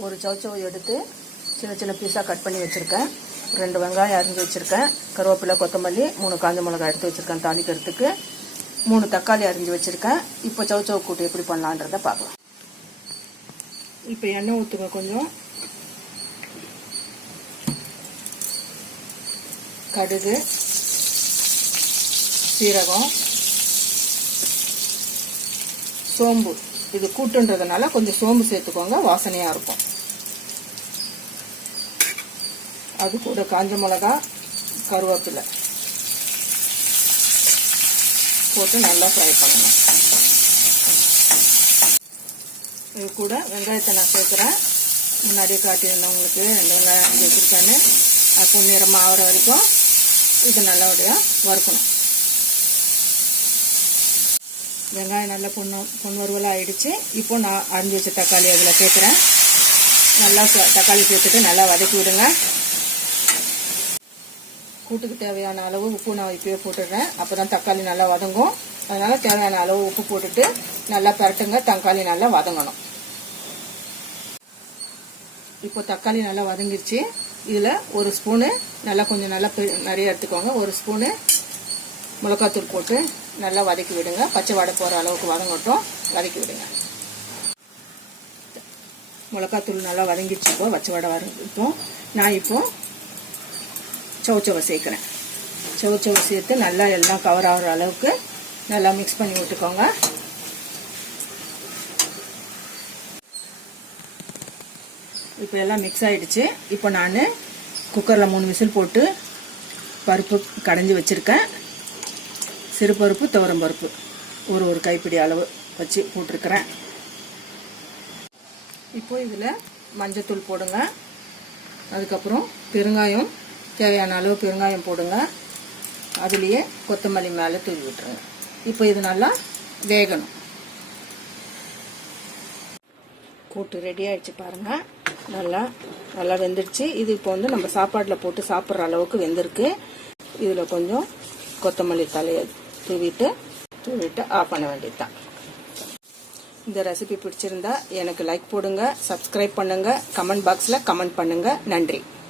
ஒரு சௌச்சவை எடுத்து சின்ன சின்ன பீஸாக கட் பண்ணி வச்சுருக்கேன். 2 வெங்காயம் அரிஞ்சு வச்சுருக்கேன். கருவேப்பிலை, கொத்தமல்லி, 3 காஞ்ச மிளகாய் எடுத்து வச்சுருக்கேன் தாளிக்கிறதுக்கு. 3 தக்காளி அரிஞ்சு வச்சுருக்கேன். இப்போ சௌச்சவை கூட்டு எப்படி பண்ணலான்றதை பார்க்கலாம். இப்போ எண்ணெய் ஊற்றுங்க. கொஞ்சம் கடுகு, சீரகம், சோம்பு. இது கூட்டுன்றதுனால கொஞ்சம் சோம்பு சேர்த்துக்கோங்க, வாசனையாக இருக்கும். அது கூட காஞ்ச மிளகா, கருவேப்பிலை போட்டு நல்லா ஃப்ரை பண்ணணும். இது கூட வெங்காயத்தை நான் சேர்க்குறேன். முன்னாடியே காட்டியிருந்தேன் உங்களுக்கு 2 வெங்காயம் அரிஞ்சு வச்சுருக்கேன்னு. பொன்னிறமாக ஆகிற வரைக்கும் இது நல்லபடியாக வறுக்கணும். வெங்காயம் நல்லா பொன்வறுவலாக ஆயிடுச்சு. இப்போ நான் அரிஞ்சு வச்ச தக்காளி அதில் சேர்க்குறேன். நல்லா தக்காளி சேர்த்துட்டு நல்லா வதக்கி விடுங்க. கூட்டுக்கு தேவையான அளவு உப்பு நான் இப்பயே போட்டுடுறேன். அப்போ தான் தக்காளி நல்லா வதங்கும். அதனால் தேவையான அளவு உப்பு போட்டுட்டு நல்லா பரட்டுங்க. தக்காளி நல்லா வதங்கணும். இப்போ தக்காளி நல்லா வதங்கிருச்சு. இதில் 1 ஸ்பூனு நல்லா கொஞ்சம் நல்லா நிறைய எடுத்துக்கோங்க. 1 ஸ்பூனு மிளகாத்தூள் போட்டு நல்லா வதக்கி விடுங்க. பச்சை வாடை போகிற அளவுக்கு வதங்கட்டும். வதக்கி விடுங்க. மிளகாத்தூள் நல்லா வதங்கிடுச்சு. இப்போ பச்சை வாடை வதங்கிட்டோம். நான் இப்போ சௌச்சவை சேர்க்குறேன். சௌச்சவை சேர்த்து நல்லா எல்லாம் கவர் ஆகிற அளவுக்கு நல்லா மிக்ஸ் பண்ணி விட்டுக்கோங்க. இப்போ எல்லாம் மிக்ஸ் ஆகிடுச்சு. இப்போ நான் குக்கரில் 3 விசில் போட்டு பருப்பு கடைஞ்சி வச்சுருக்கேன். சிறுபருப்பு, துவரம்பருப்பு ஒரு கைப்பிடி அளவு வச்சு போட்டிருக்கிறேன். இப்போ இதில் மஞ்சத்தூள் போடுங்க. அதுக்கப்புறம் பெருங்காயம், தேவையான அளவு பெருங்காயம் போடுங்க. அதுலேயே கொத்தமல்லி மேலே தூவி விட்டுருங்க. இப்போ இது நல்லா வேகணும். கூட்டு ரெடி ஆகிடுச்சு பாருங்கள். நல்லா வெந்துடுச்சு. இது இப்போ வந்து நம்ம சாப்பாட்டில் போட்டு சாப்பிட்ற அளவுக்கு வெந்திருக்கு. இதில் கொஞ்சம் கொத்தமல்லி தலையை தூவிட்டு ஆஃப் பண்ண வேண்டியது தான். இந்த ரெசிபி பிடிச்சிருந்தா எனக்கு லைக் போடுங்க, சப்ஸ்கிரைப் பண்ணுங்க, கமெண்ட் பாக்ஸில் கமெண்ட் பண்ணுங்க. நன்றி.